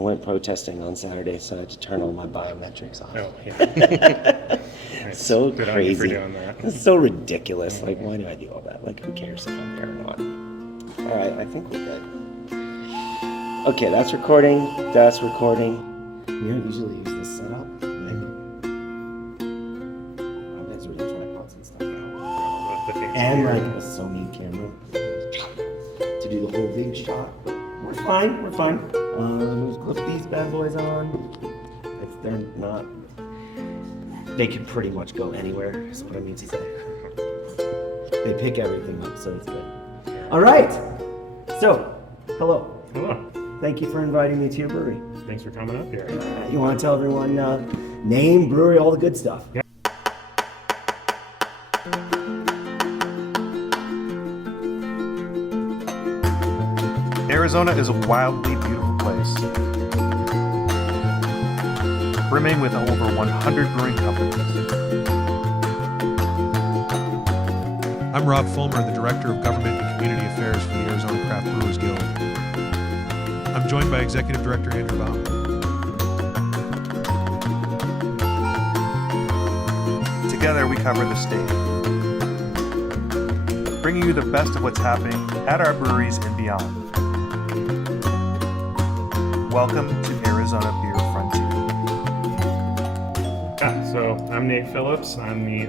I went protesting on Saturday, so I had to turn all my biometrics off. Oh, yeah. Nice. So Good on you for crazy. doing that. It's so ridiculous. Like, why do I do all that? Like, who cares if I'm there or not? All right, I think we're good. Okay, that's recording. That's recording. We don't usually use this setup. That's really tripods and stuff. And like a Sony camera to do the whole big shot. We're fine. We're fine. We'll clip these bad boys on. If they're not, they can pretty much go anywhere. Is what I mean to say. They pick everything up, so it's good. All right. So, hello. Hello. Thank you for inviting me to your brewery. Thanks for coming up here. You want to tell everyone name, brewery, all the good stuff? Yeah. Arizona is a wildly beautiful place, brimming with over 100 brewing companies. I'm Rob Fulmer, the Director of Government and Community Affairs for the Arizona Craft Brewers Guild. I'm joined by Executive Director Andrew Baum. Together we cover the state, bringing you the best of what's happening at our breweries and beyond. Welcome to Arizona Beer Frontier. Yeah, so I'm Nate Phillips. I'm the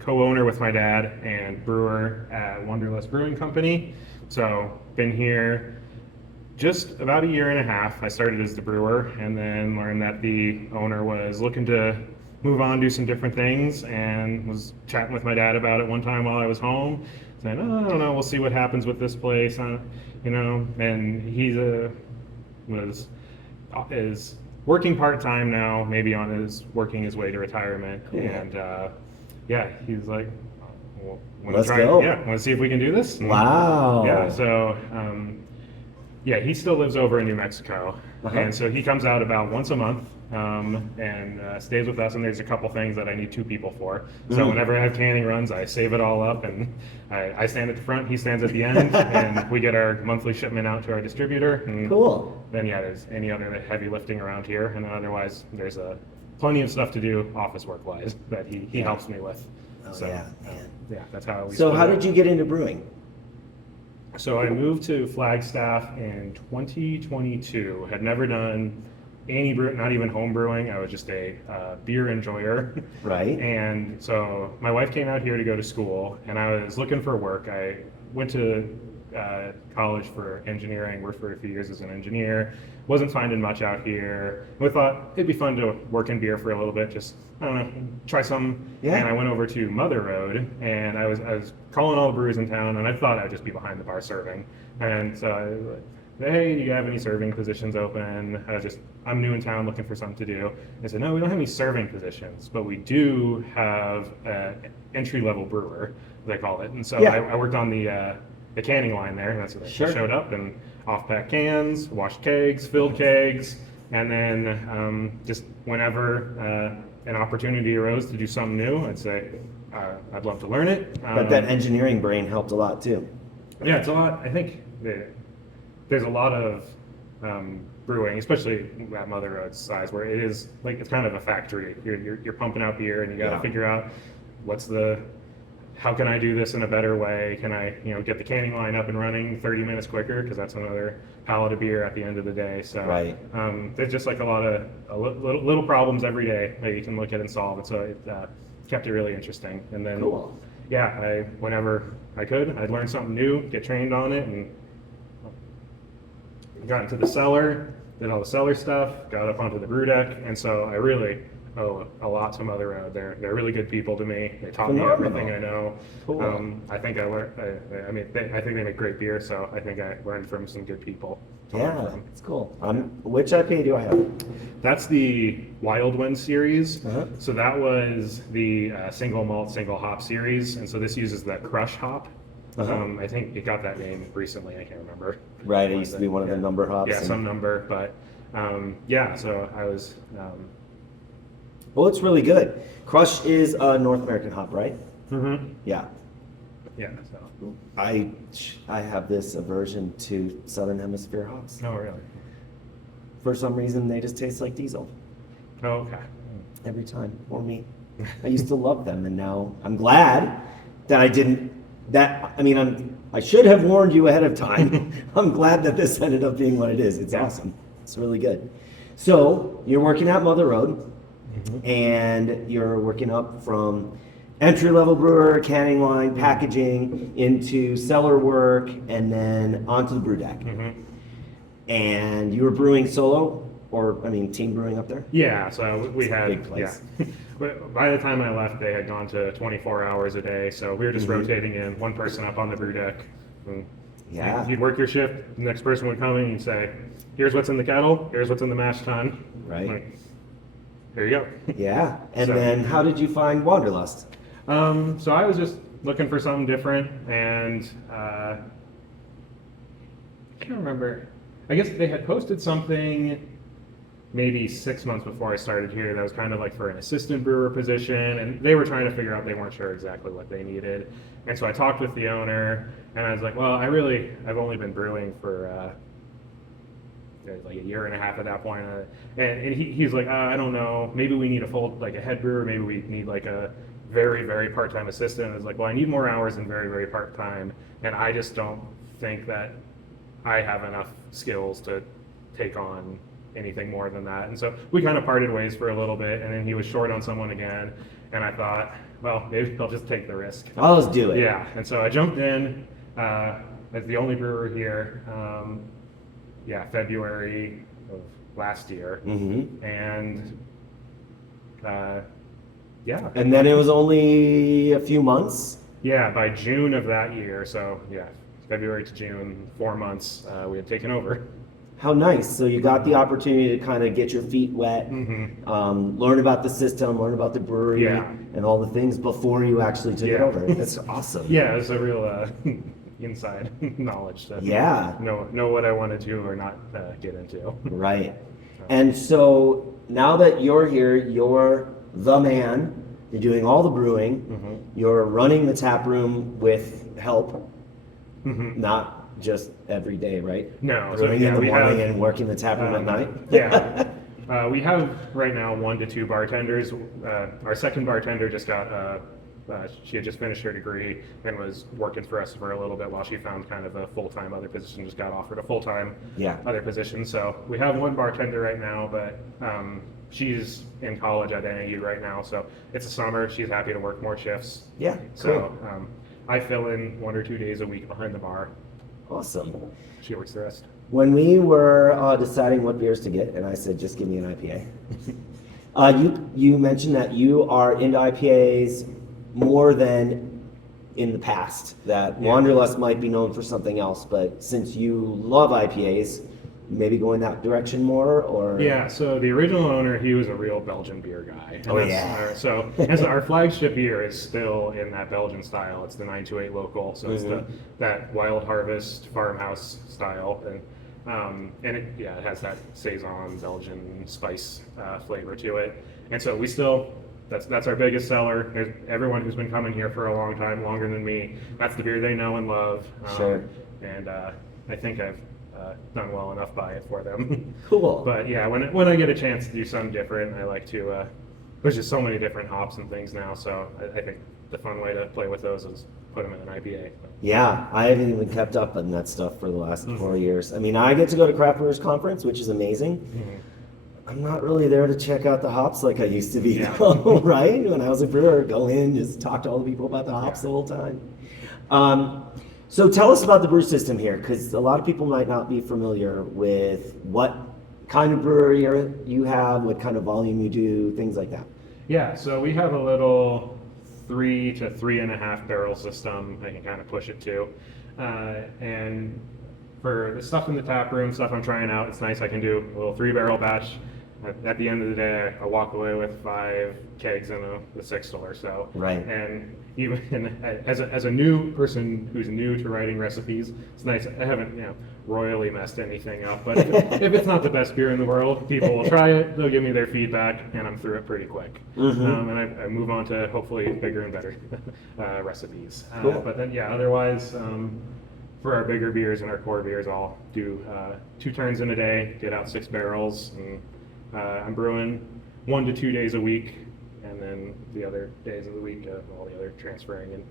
co-owner with my dad and brewer at Wanderlust Brewing Company. So been here just about a year and a half. I started as the brewer and then learned that the owner was looking to move on, do some different things, and was chatting with my dad about it one time while I was home, saying, "Oh, I don't know, we'll see what happens with this place," and he's is working part-time now, maybe working his way to retirement. Cool. And he's like, well, let's go. Yeah, want to see if we can do this? Wow. Yeah, so he still lives over in New Mexico. And so he comes out about once a month and stays with us, and there's a couple things that I need two people for. So whenever I have canning runs, I save it all up, and I stand at the front, he stands at the end, and we get our monthly shipment out to our distributor. And cool. Then there's any other heavy lifting around here, and then otherwise there's plenty of stuff to do office work-wise that he helps me with. Oh, so, yeah. That's how we So split how it. did you get into brewing? So I moved to Flagstaff in 2022. Had never done any brew, not even home brewing. I was just a beer enjoyer. Right. And so my wife came out here to go to school, and I was looking for work. I went to college for engineering, worked for a few years as an engineer. Wasn't finding much out here. We thought it'd be fun to work in beer for a little bit, just, I don't know, try some. Yeah. And I went over to Mother Road, and I was calling all the breweries in town, and I thought I'd just be behind the bar serving. And so I was like, "Hey, do you have any serving positions open? I'm new in town looking for something to do." They said, "No, we don't have any serving positions, but we do have an entry-level brewer," they call it. And so I worked on the canning line there, and that's what I showed up, and off-pack cans, washed kegs, filled kegs, and then just whenever an opportunity arose to do something new, I'd say, I'd love to learn it. But that engineering brain helped a lot too. Yeah, it's a lot. I think there's a lot of brewing, especially at Mother Road's size, where it is like it's kind of a factory. You're pumping out beer, and you got to figure out how can I do this in a better way? Can I get the canning line up and running 30 minutes quicker, because that's another pallet of beer at the end of the day. So there's just like a lot of little problems every day that you can look at and solve. And so it kept it really interesting. And then whenever I could, I'd learn something new, get trained on it, and got into the cellar, did all the cellar stuff, got up onto the brew deck, and so I really owe a lot to Mother Road. They're really good people to me. They taught me everything I know. Cool. I think I learned. I think they make great beer, so I think I learned from some good people. Yeah, it's cool. Which IPA do I have? That's the Wild Wind series. So that was the single malt, single hop series, and so this uses the crush hop. I think it got that name recently. I can't remember. Right, it used to be one of the number hops. Yeah, some number, but so I was. Well, it's really good. Crush is a North American hop, right? Mm-hmm. Yeah. Yeah. So. I have this aversion to Southern Hemisphere hops. Oh, really? for some reason, they just taste like diesel Oh, okay. every time, or me. I used to love them, and now I'm glad that I didn't. I should have warned you ahead of time. I'm glad that this ended up being what it is. It's awesome. It's really good. So you're working at Mother Road, and you're working up from entry-level brewer, canning line, packaging, into cellar work, and then onto the brew deck. And you were brewing solo, or team brewing up there? Yeah, so we had, big place. yeah. But by the time I left, they had gone to 24 hours a day, so we were just rotating in, one person up on the brew deck. And Yeah. You'd work your shift, the next person would come in and you'd say, here's what's in the kettle, here's what's in the mash tun. Right. Like, here you go. Yeah. And So- then how did you find Wanderlust? So I was just looking for something different, and I can't remember. I guess they had posted something maybe 6 months before I started here that was kind of like for an assistant brewer position, and they were trying to figure out, they weren't sure exactly what they needed. And so I talked with the owner, and I was like, well, I've only been brewing for like a year and a half at that point. And he's like, I don't know, maybe we need a head brewer, maybe we need like a very, very part-time assistant. I was like, well, I need more hours than very, very part-time, and I just don't think that I have enough skills to take on anything more than that. And so we kind of parted ways for a little bit, and then he was short on someone again, and I thought, well, maybe I'll just take the risk. Oh, let's do it. Yeah, and so I jumped in as the only brewer here, February of last year, and yeah. And then it was only a few months? Yeah, by June of that year, so yeah, February to June, 4 months, we had taken over. How nice. So you got the opportunity to kind of get your feet wet, learn about the system, learn about the brewery, Yeah. and all the things before you actually took it Yeah. over. That's awesome. Yeah, it's a real inside knowledge to know what I want to do or not get into. Right. And so now that you're here, you're the man. You're doing all the brewing. You're running the tap room with help, not just every day, right? No, Brewing in the morning and working the tap room at night. Yeah, we have right now 1 to 2 bartenders. Our second bartender just got she had just finished her degree and was working for us for a little bit while she found kind of a full-time other position, just got offered a full-time other position. So we have 1 bartender right now, but she's in college at NAU right now, so it's a summer. She's happy to work more shifts. Yeah, So I fill in 1 or 2 days a week behind the bar. Awesome. She works the rest. When we were deciding what beers to get, and I said, just give me an IPA. You mentioned that you are into IPAs more than in the past, that Wanderlust might be known for something else, but since you love IPAs, maybe going that direction more, or? Yeah, so the original owner, he was a real Belgian beer guy. And so as our flagship beer is still in that Belgian style. It's the 928 local, so it's that Wild Harvest farmhouse style, and it has that Saison Belgian spice flavor to it. And so we still, that's our biggest seller. There's everyone who's been coming here for a long time, longer than me, that's the beer they know and love. Sure. And I think I've done well enough by it for them. Cool. But yeah, when I get a chance to do something different, I like to. There's just so many different hops and things now, so I think the fun way to play with those is put them in an IPA. Yeah, I haven't even kept up on that stuff for the last 4 years. I mean, I get to go to Craft Brewers Conference, which is amazing. I'm not really there to check out the hops like I used to be, right? When I was a brewer, go in, just talk to all the people about the hops the whole time. So tell us about the brew system here, because a lot of people might not be familiar with what kind of brewery you have, what kind of volume you do, things like that. Yeah, so we have a little 3 to 3.5 barrel system I can kind of push it to. And for the stuff in the tap room, stuff I'm trying out, it's nice I can do a little 3-barrel batch. At the end of the day, I walk away with 5 kegs and the 6th or so. Right. And even as a new person who's new to writing recipes, it's nice. I haven't royally messed anything up, but if it's not the best beer in the world, people will try it. They'll give me their feedback, and I'm through it pretty quick. And I move on to hopefully bigger and better recipes. Cool. But then otherwise. for our bigger beers and our core beers, I'll do 2 turns in a day, get out 6 barrels, and I'm brewing 1 to 2 days a week, and then the other days of the week, all the other transferring and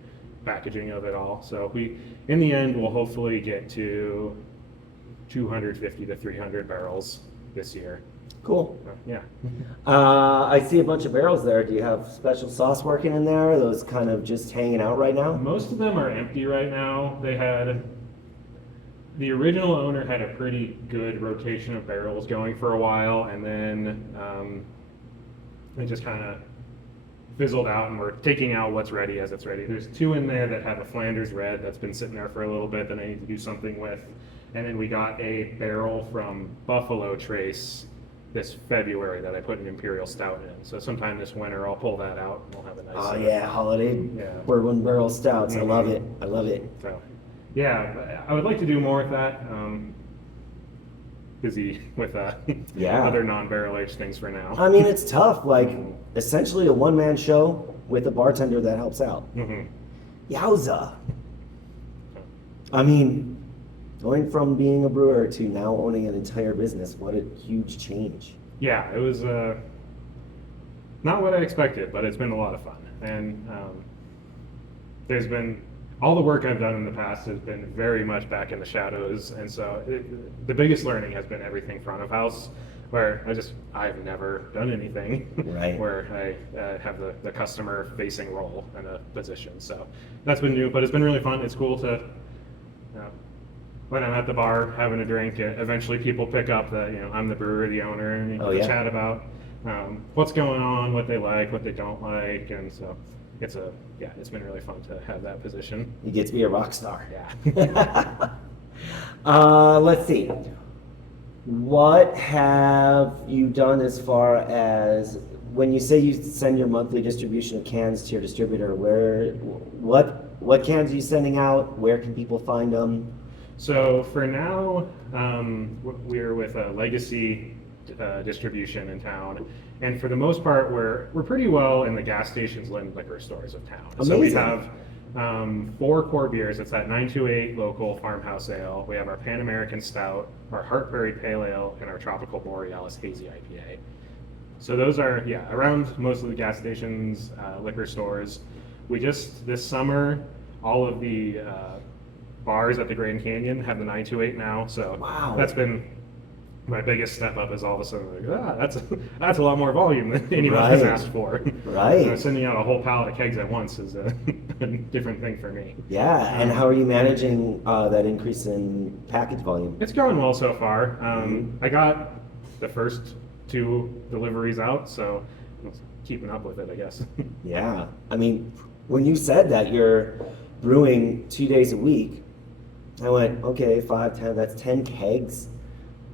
packaging of it all. So in the end, we'll hopefully get to 250 to 300 barrels this year. Cool. Yeah. I see a bunch of barrels there. Do you have special sauce working in there? Are those kind of just hanging out right now? Most of them are empty right now. The original owner had a pretty good rotation of barrels going for a while, and then it just kind of fizzled out, and we're taking out what's ready as it's ready. There's 2 in there that have a Flanders red that's been sitting there for a little bit that I need to do something with. And then we got a barrel from Buffalo Trace this February that I put an Imperial Stout in. So sometime this winter I'll pull that out and we'll have a nice Oh yeah, holiday Yeah. bourbon barrel stouts. I love it. I love it. So yeah, I would like to do more with that. Busy with Yeah. other non-barrel aged things for now. I mean, it's tough. Like, essentially a one-man show with a bartender that helps out. hmm Yowza. I mean, going from being a brewer to now owning an entire business, what a huge change. Yeah, it was not what I expected, but it's been a lot of fun. And there's been all the work I've done in the past has been very much back in the shadows, and so the biggest learning has been everything front of house, where I've never done anything Right. where I have the customer facing role in a position. So that's been new, but it's been really fun. It's cool to when I'm at the bar having a drink, eventually people pick up that I'm the brewer, the owner, and you Oh, can yeah. chat about what's going on, what they like, what they don't like, and so it's been really fun to have that position. You get to be a rock star. Yeah. Let's see. What have you done as far as when you say you send your monthly distribution of cans to your distributor? What cans are you sending out? Where can people find them? So for now, we're with a legacy distribution in town, and for the most part, we're pretty well in the gas stations and liquor stores of town. So we Amazing. have 4 core beers. It's that 928 local farmhouse ale. We have our Pan American Stout, our Heart Prairie Pale Ale, and our Tropical Borealis Hazy IPA. So those are around most of the gas stations, liquor stores. We just this summer, all of the bars at the Grand Canyon have the 928 now, so Wow. that's been my biggest step up. Is all of a sudden that's a lot more volume than anyone has Right. asked for. Right. Sending out a whole pallet of kegs at once is a different thing for me. Yeah, and how are you managing that increase in package volume? It's going well so far. I got the first 2 deliveries out, so I'm keeping up with it, I guess. Yeah, I mean, when you said that you're brewing 2 days a week, I went, okay, 5, 10, that's 10 kegs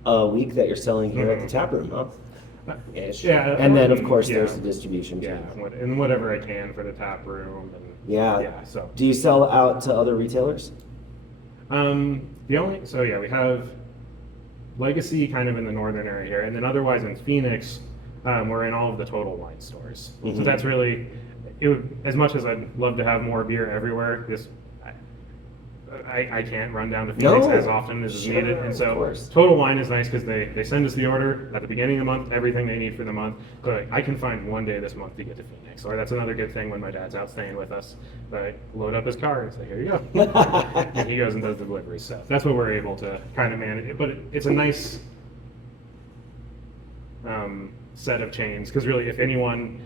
a week that you're selling here at the tap room, huh? Ish. Yeah, And then, of course, yeah. there's the distribution too. Yeah, and whatever I can for the tap room. And Yeah. so Do you sell out to other retailers? we have Legacy kind of in the northern area here, and then otherwise in Phoenix, we're in all of the Total Wine stores. So Mhm. that's really as much as I'd love to have more beer everywhere. I can't run down to Phoenix No, as often as is sure, needed, and of so course. Total Wine is nice because they send us the order at the beginning of the month, everything they need for the month. But I can find one day this month to get to Phoenix, or that's another good thing when my dad's out staying with us. I load up his car and say, "Here you go," and he goes and does the deliveries. So that's what we're able to kind of manage it. But it's a nice set of chains because really, if anyone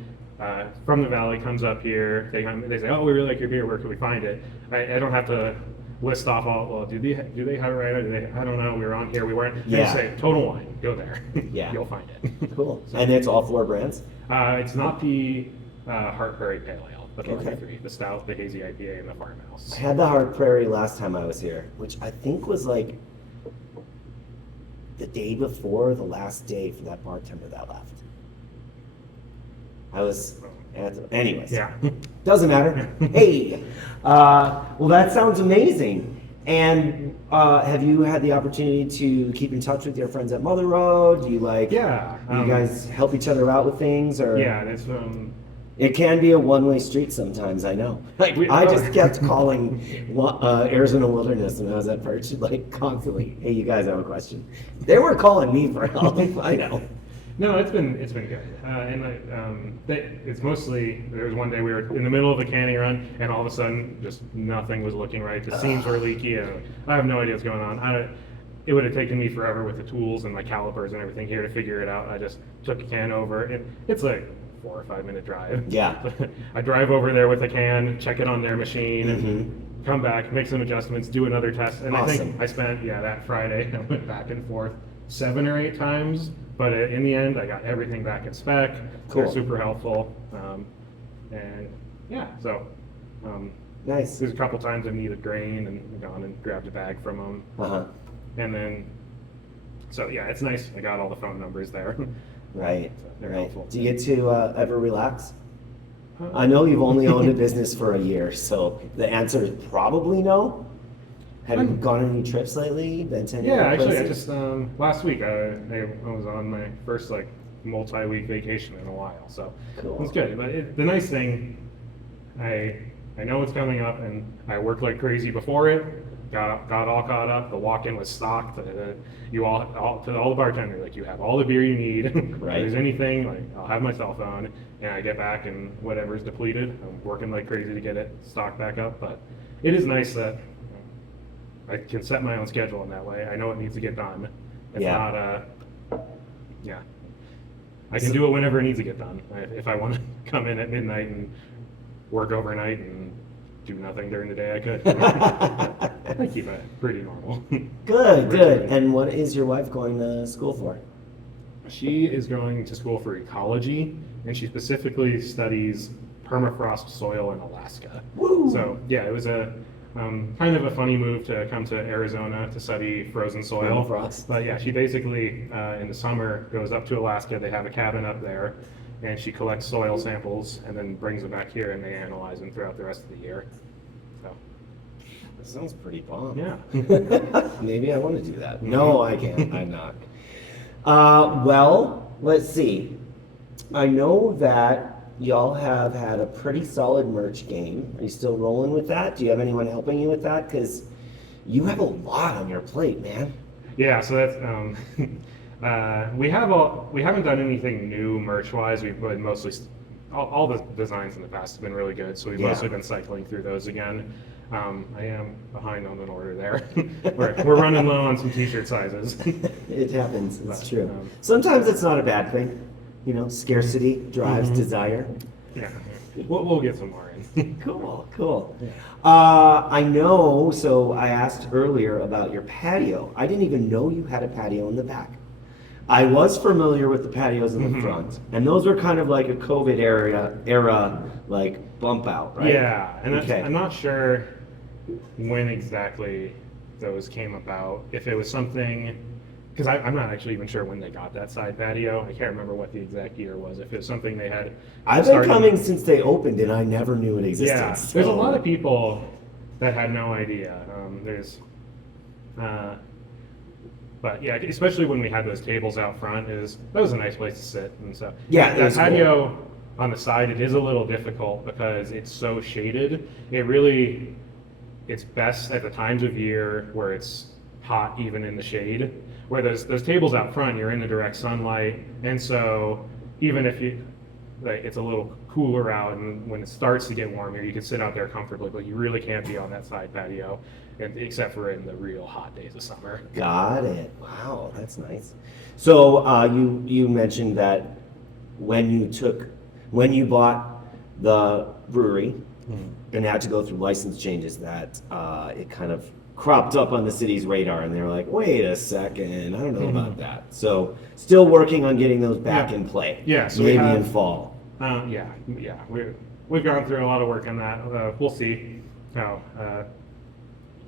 from the valley comes up here, they say, "Oh, we really like your beer. Where can we find it?" I don't have to list off all. Well, do they have it right? Or I don't know. We were on here. We weren't. They Yeah. say Total Wine. Go there. Yeah. You'll find it. Cool. And it's all 4 brands? It's not the Heart Prairie Pale Ale, but the Okay. 3, the Stout, the Hazy IPA, and the Farmhouse. I had the Hard Prairie last time I was here, which I think was like the day before the last day for that bartender that left. Anyways. Yeah. Doesn't matter. Hey, well, that sounds amazing. And have you had the opportunity to keep in touch with your friends at Mother Road? Do you Yeah. do you guys help each other out with things, or? Yeah, that's It can be a one-way street sometimes, I know. I just kept calling Arizona Wilderness when I was at Perch, like constantly, hey, you guys have a question. They were calling me for help, I know. No, it's been good, it's mostly. There was one day we were in the middle of a canning run, and all of a sudden, just nothing was looking right. The seams were leaky, and I have no idea what's going on. It would have taken me forever with the tools and my calipers and everything here to figure it out. I just took a can over, and it's like 4 or 5 minute drive. Yeah. I drive over there with a can, check it on their machine, Mm-hmm. and come back, make some adjustments, do another test. And I Awesome. think I spent that Friday. I went back and forth 7 or 8 times. But in the end, I got everything back in spec. Cool. They're super helpful. And yeah, so Nice. there's a couple times I've needed grain and gone and grabbed a bag from them. Uh-huh. And then, so yeah, it's nice. I got all the phone numbers there. Right, They're right. helpful. Do you get to ever relax? I know you've only owned a business for a year, so the answer is probably no. Have you gone on any trips lately? Been to any Yeah, other actually, I places? just last week I was on my first like multi-week vacation in a while, so Cool. it was good. But the nice thing, I know what's coming up, and I worked like crazy before it. Got all caught up. The walk-in was stocked. You all to all the bartenders, like, you have all the beer you need. Right. If there's anything, like, I'll have my cell phone, and I get back and whatever's depleted. I'm working like crazy to get it stocked back up, but it is nice that I can set my own schedule in that way. I know it needs to get done. It's Yeah. not yeah. I can do it whenever it needs to get done. If I want to come in at midnight and work overnight and do nothing during the day, I could. I keep it pretty normal. Good, good. And what is your wife going to school for? She is going to school for ecology, and she specifically studies permafrost soil in Alaska. Woo! So yeah, it was a kind of a funny move to come to Arizona to study frozen soil. Permafrost. But yeah, she basically in the summer goes up to Alaska. They have a cabin up there, and she collects soil samples and then brings them back here, and they analyze them throughout the rest of the year. So That sounds pretty bomb. yeah. Maybe I want to do that. No, I can't. I'm not. Well, let's see. I know that y'all have had a pretty solid merch game. Are you still rolling with that? Do you have anyone helping you with that? Because you have a lot on your plate, man. Yeah, so that's we haven't done anything new merch wise. We've been mostly all the designs in the past have been really good, so we've Yeah. mostly been cycling through those again. I am behind on an order there. we're running low on some t-shirt sizes. It happens. It's But, true. Sometimes it's not a bad thing. You know, scarcity drives desire. Yeah, we'll get some more in. Cool, cool. I know, so I asked earlier about your patio. I didn't even know you had a patio in the back. I was familiar with the patios in the front, and those were kind of like a COVID era like bump out, right? Yeah, and Okay. I'm not sure when exactly those came about. If it was something, because I'm not actually even sure when they got that side patio. I can't remember what the exact year was. If it was something they had. I've been started- coming since they opened, and I never knew it existed. Yeah, so- there's a lot of people that had no idea. But yeah, especially when we had those tables out front, that was a nice place to sit and stuff. Yeah, it that was cool. patio on the side, it is a little difficult because it's so shaded. It's best at the times of year where it's hot, even in the shade. Where those tables out front, you're in the direct sunlight, and so even if it's a little cooler out, and when it starts to get warmer, you can sit out there comfortably, but you really can't be on that side patio, except for in the real hot days of summer. Got it. Wow, that's nice. So you mentioned that when you bought the brewery and had to go through license changes, that it kind of cropped up on the city's radar, and they're like, wait a second, I don't know about that. So still working on getting those back in play. Yeah, so maybe in fall. Yeah. We've gone through a lot of work on that. We'll see how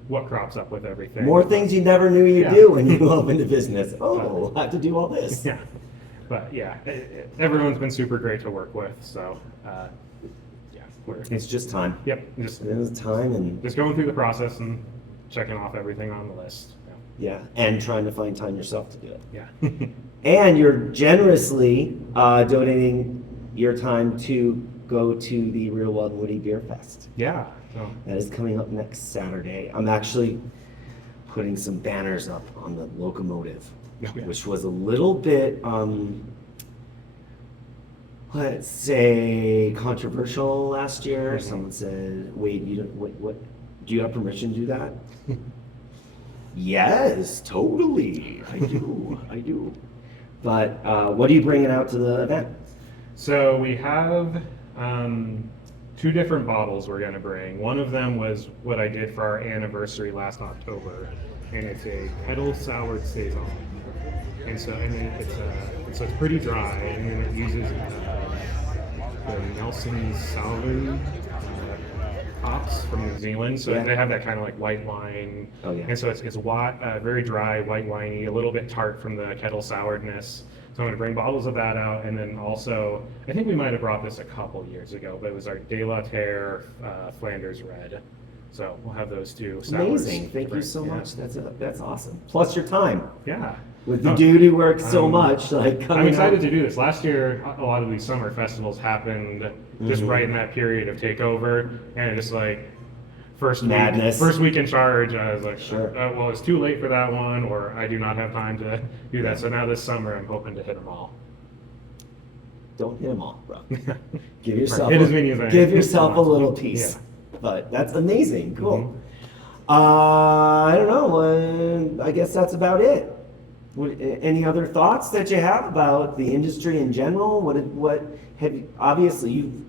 what crops up with everything. More things you never knew you'd Yeah. do when you opened a business. Oh, I have to do all this. Yeah, but yeah, everyone's been super great to work with. So yeah, It's just time. yep, just It's time and going through the process and checking off everything on the list. yeah, and trying to find time yourself to do it. Yeah. And you're generously donating your time to go to the Real Wild Woody Beer Fest. Yeah. So, That is coming up next Saturday. I'm actually putting some banners up on the locomotive, Okay. which was a little bit, let's say, controversial last year. Mhm. Someone said, "Wait, you don't, what? Do you have permission to do that?" Yes, totally. I do. I do. But what are you bringing out to the event? so we have two different bottles we're going to bring. One of them was what I did for our anniversary last October, and it's a kettle soured Saison. And then it's pretty dry, and then it uses the Nelson Sauvin hops from New Zealand. So Yeah. they have that kind of like white wine. Oh, yeah. And so it's very dry, white winey, a little bit tart from the kettle souredness. So I'm going to bring bottles of that out, and then also, I think we might have brought this a couple years ago, but it was our De La Terre Flanders Red. So we'll have those two sours. Amazing. Thank you so much. That's awesome. Plus your time. Yeah. With the dude who works so much, like coming I'm excited out. to do this. Last year, a lot of these summer festivals happened just right in that period of takeover, and just like Madness. first week in charge, I was like, Sure. well, it's too late for that one, or I do not have time to do that. So now this summer, I'm hoping to hit them all. Don't hit them all, bro. Give yourself Hit as many as I give can. yourself a little piece. Yeah. But that's amazing. Cool. Mhm. I don't know. I guess that's about it. Any other thoughts that you have about the industry in general? What have you, obviously you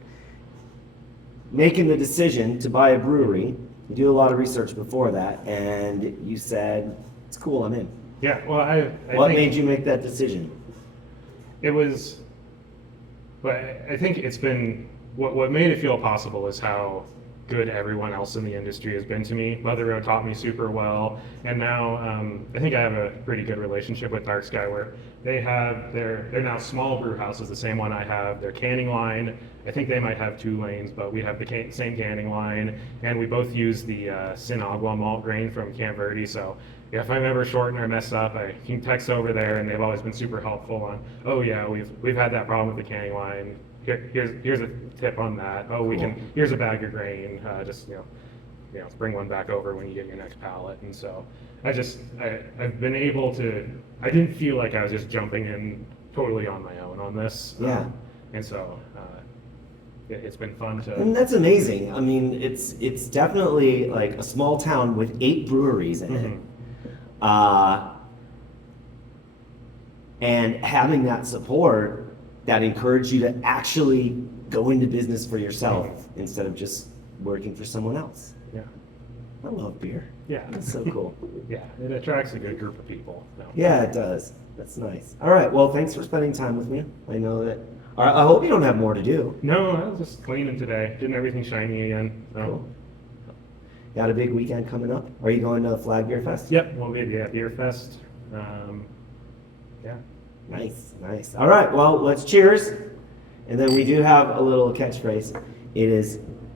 making the decision to buy a brewery? You do a lot of research before that, and you said it's cool. I'm in. Yeah, well, I What think made you make that decision? it was, but I think it's been, what made it feel possible is how good everyone else in the industry has been to me. Mother Road taught me super well, and now I think I have a pretty good relationship with Dark Sky, where they're now small brew houses, the same one I have. Their canning line, I think they might have 2 lanes, but we have the same canning line, and we both use the Sinagua malt grain from Camp Verde. So if I'm ever short or mess up, I can text over there, and they've always been super helpful on, oh yeah, we've had that problem with the canning line. Here's a tip on that. Oh, here's a bag of grain. Just bring one back over when you get your next pallet. And so I've been able to. I didn't feel like I was just jumping in totally on my own on this. Yeah. And so it's been fun to. And that's amazing. I mean, it's definitely like a small town with 8 breweries in it. And having that support that encouraged you to actually go into business for yourself instead of just working for someone else. Yeah. I love beer. Yeah. That's so cool. Yeah, it attracts a good group of people. So. Yeah, it does. That's nice. All right. Well, thanks for spending time with me. I know that. I hope you don't have more to do. No, I was just cleaning today, getting everything shiny again. So. Cool. Got a big weekend coming up. Are you going to Flag Beer Fest? Yep, we'll be at Beer Fest. Yeah. Nice, nice. All right, well, let's cheers. And then we do have a little catchphrase.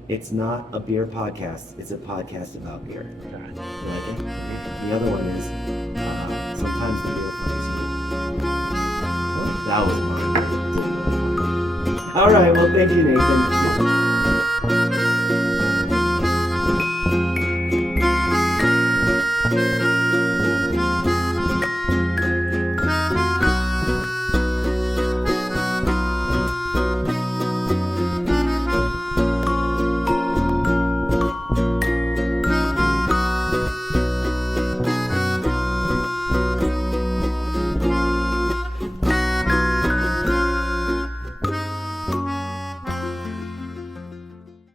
It's not a beer podcast, it's a podcast about beer. You like it? The other one is, sometimes the beer finds you. Oh, that was mine. All right, well, thank you, Nathan.